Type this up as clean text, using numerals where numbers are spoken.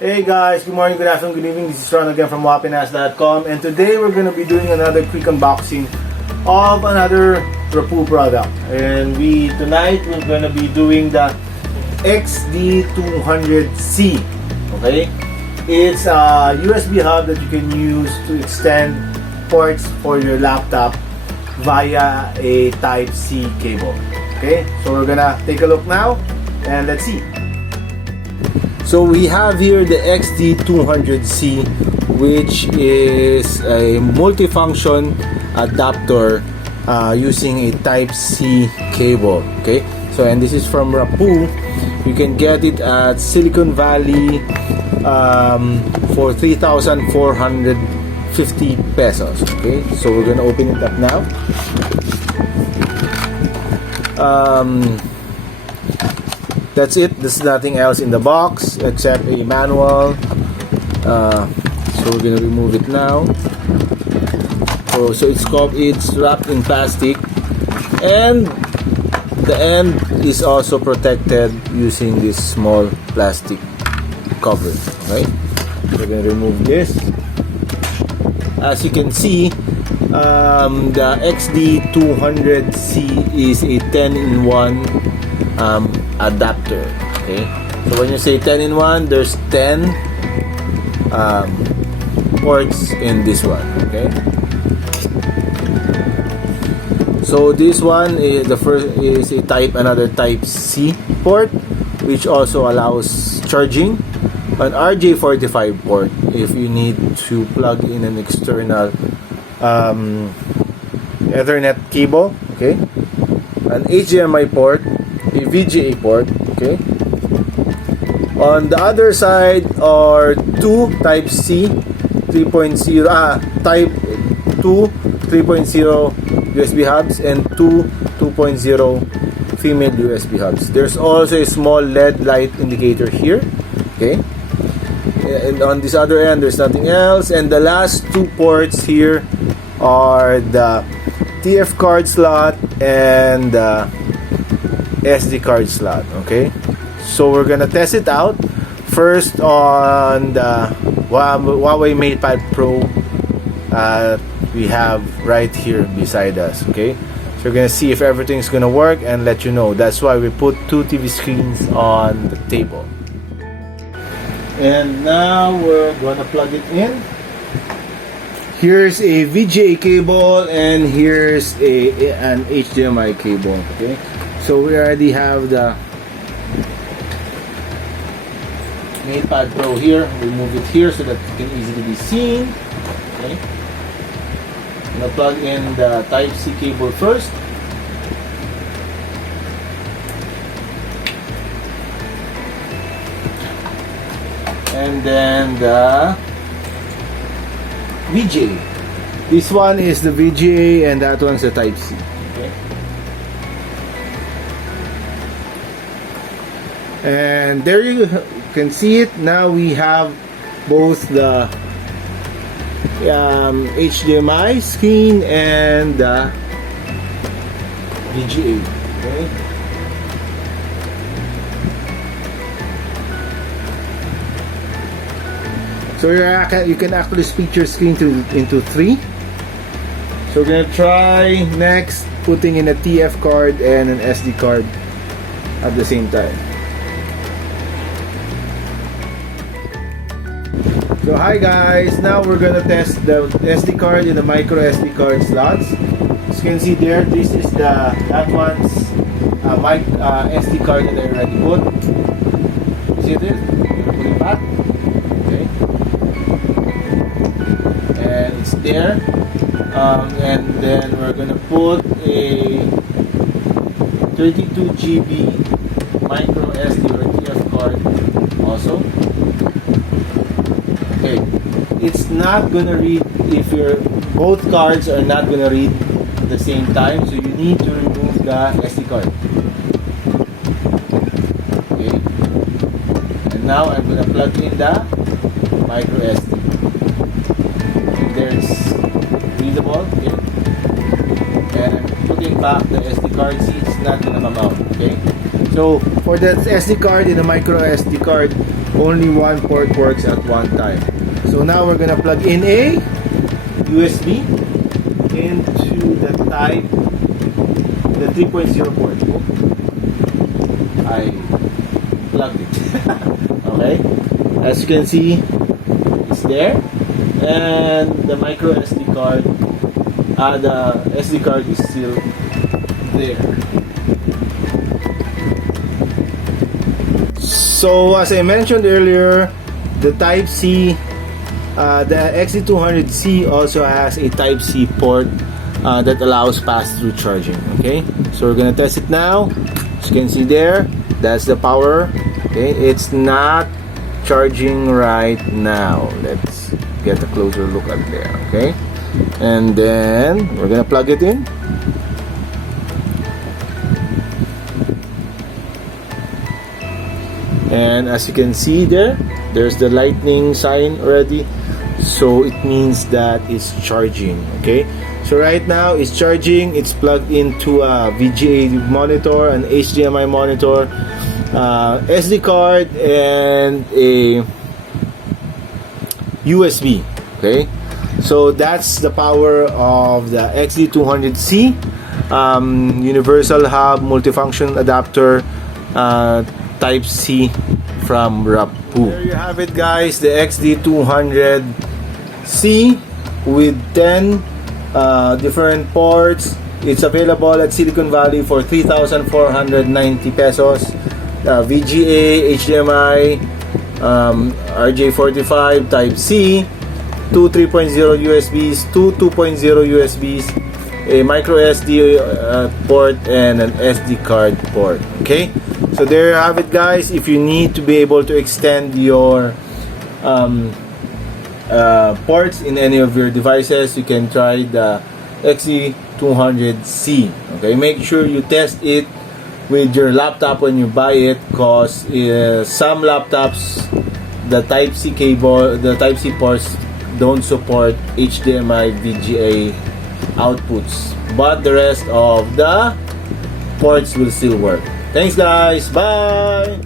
Hey guys, good morning, good afternoon, good evening. This is Ron again from wapinas.com, and today we're going to be doing another quick unboxing of another Rapoo product. And tonight we're going to be doing the XD200C. Okay, it's a USB hub that you can use to extend ports for your laptop via a Type-C cable. Okay, so we're gonna take a look now and let's see. So we have here the XD200C, which is a multifunction adapter using a Type-C cable. Okay, so and this is from Rapoo. You can get it at Silicon Valley for 3,450 pesos. Okay, so we're gonna open it up now. That's it. There's nothing else in the box except a manual. So we're gonna remove it now. So it's wrapped in plastic, and the end is also protected using this small plastic cover. Okay, we're gonna remove this. As you can see, the XD200C is a 10-in-1 adapter. Okay, so when you say 10-in-1, there's 10 ports in this one. Okay, so this one is the first is another Type-C port, which also allows charging. An RJ45 port if you need to plug in an external Ethernet cable. Okay, an HDMI port, a VGA port. Okay, on the other side are two Type-C 3.0 Type 2 3.0 USB hubs and two 2.0 female USB hubs. There's also a small LED light indicator here. Okay, and on this other end there's nothing else, and the last two ports here are the TF card slot and the SD card slot. Okay, so we're gonna test it out first on the Huawei MatePad Pro we have right here beside us. Okay, so we're gonna see if everything's gonna work and let you know. That's why we put two TV screens on the table. And now we're gonna plug it in. Here's a VGA cable and here's an HDMI cable. Okay, so we already have the MatePad Pro here. We move it here so that it can easily be seen. Okay, I'm gonna plug in the Type-C cable first. And then the VGA. This one is the VGA and that one's the Type-C. Okay. And there you can see it. Now we have both the HDMI screen and the VGA. Okay. So you can actually split your screen into three. So we're gonna try next putting in a TF card and an SD card at the same time. So hi guys, now we're gonna test the SD card and the micro SD card slots. As you can see there, this is that one's SD card that I already put. See this? Put it back. Okay. And it's there, and then we're gonna put a 32 GB micro SD or TF card also. Okay, it's not gonna read if both cards are not gonna read at the same time, so you need to remove the SD card. Okay, and now I'm gonna plug in the micro SD. There's readable here, and I'm putting back the SD card. See, it's not gonna come out. Okay, so for the SD card and the micro SD card, only one port works at one time. So now we're gonna plug in a USB into the 3.0 port. I plugged it. Okay, as you can see, it's there, and the micro SD card, the SD card is still there. So as I mentioned earlier, the Type-C, the XD200C also has a Type-C port that allows pass-through charging. Okay, so we're gonna test it now. As you can see there, that's the power. Okay, it's not charging right now. Let's get a closer look at there. Okay, and then we're gonna plug it in. And as you can see there, there's the lightning sign already, so it means that it's charging. Okay, so right now it's charging. It's plugged into a VGA monitor, an HDMI monitor, SD card, and a USB. Okay, so that's the power of the XD200C universal hub multifunction adapter Type-C from Rapoo. There you have it, guys, the XD200C with 10 different ports. It's available at Silicon Valley for 3,490 pesos. VGA, HDMI, RJ45, Type-C, two 3.0 USBs, two 2.0 USBs, a micro SD port, and an SD card port. Okay, so there you have it, guys. If you need to be able to extend your ports in any of your devices, you can try the XD200C. Okay, make sure you test it with your laptop when you buy it, because some laptops, the Type-C cable, the Type-C ports don't support HDMI VGA outputs, but the rest of the ports will still work. Thanks, guys. Bye.